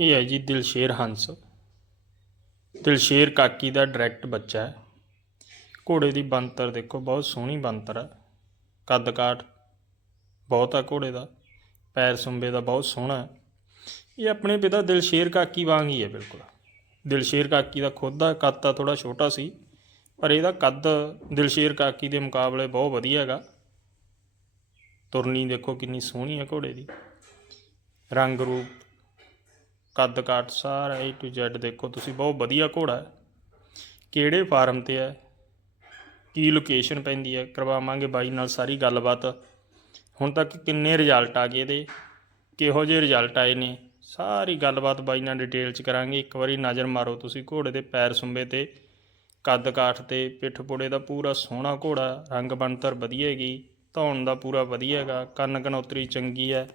ਇਹ ਹੈ ਜੀ ਦਿਲਸ਼ੇਰ ਹੰਸ। ਦਿਲਸ਼ੇਰ ਕਾਕੀ ਦਾ ਡਾਇਰੈਕਟ ਬੱਚਾ ਹੈ। ਘੋੜੇ ਦੀ ਬੰਤਰ ਦੇਖੋ, ਬਹੁਤ ਸੋਹਣੀ ਬੰਤਰ ਹੈ। ਕੱਦ ਕਾਠ ਬਹੁਤ ਆ ਘੋੜੇ ਦਾ। ਪੈਰ ਸੁੰਬੇ ਦਾ ਬਹੁਤ ਸੋਹਣਾ ਹੈ। ਇਹ ਆਪਣੇ ਪਿਤਾ ਦਿਲਸ਼ੇਰ ਕਾਕੀ ਵਾਂਗ ਹੀ ਹੈ ਬਿਲਕੁਲ। ਦਿਲਸ਼ੇਰ ਕਾਕੀ ਦਾ ਖੁਦ ਦਾ ਕੱਦ ਤਾਂ ਥੋੜਾ ਛੋਟਾ ਸੀ, ਪਰ ਇਹਦਾ ਕੱਦ ਦਿਲਸ਼ੇਰ ਕਾਕੀ ਦੇ ਮੁਕਾਬਲੇ ਬਹੁਤ ਵਧੀਆ ਹੈਗਾ। ਤੁਰਨੀ ਦੇਖੋ ਕਿੰਨੀ ਸੋਹਣੀ ਹੈ ਘੋੜੇ ਦੀ। ਰੰਗ ਰੂਪ ਕੱਦ ਕਾਠ ਸਾਰਾ A to Z ਦੇਖੋ, ਤੁਸੀਂ ਬਹੁਤ ਵਧੀਆ ਘੋੜਾ ਹੈ। ਕਿਹੜੇ ਫਾਰਮ ਤੇ ਹੈ? ਕੀ ਲੋਕੇਸ਼ਨ ਪੈਂਦੀ ਹੈ? ਕਰਵਾਵਾਂਗੇ ਬਾਈ ਨਾਲ ਸਾਰੀ ਗੱਲਬਾਤ। ਹੁਣ ਤੱਕ ਕਿੰਨੇ ਰਿਜ਼ਲਟ ਆ ਗਏ ਇਹਦੇ? ਕਿਹੋ ਜਿਹੇ ਰਿਜ਼ਲਟ ਆਏ ਨੇ? ਸਾਰੀ ਗੱਲਬਾਤ ਬਾਈ ਨਾਲ ਡਿਟੇਲ ਚ ਕਰਾਂਗੇ। ਇੱਕ ਵਾਰੀ ਨਜ਼ਰ ਮਾਰੋ ਤੁਸੀਂ ਘੋੜੇ ਦੇ ਪੈਰ ਸੁੰਬੇ ਤੇ। ਕੱਦ ਕਾਠ ਤੇ ਪਿੱਠ ਪੋੜੇ ਦਾ ਪੂਰਾ ਸੋਹਣਾ ਘੋੜਾ। ਰੰਗ ਬਣਤਰ ਵਧੀਆ ਹੈਗੀ। ਧੌਣ ਦਾ ਪੂਰਾ ਵਧੀਆ ਹੈਗਾ। ਕੰਨ ਕਨੌਤਰੀ ਚੰਗੀ ਹੈ।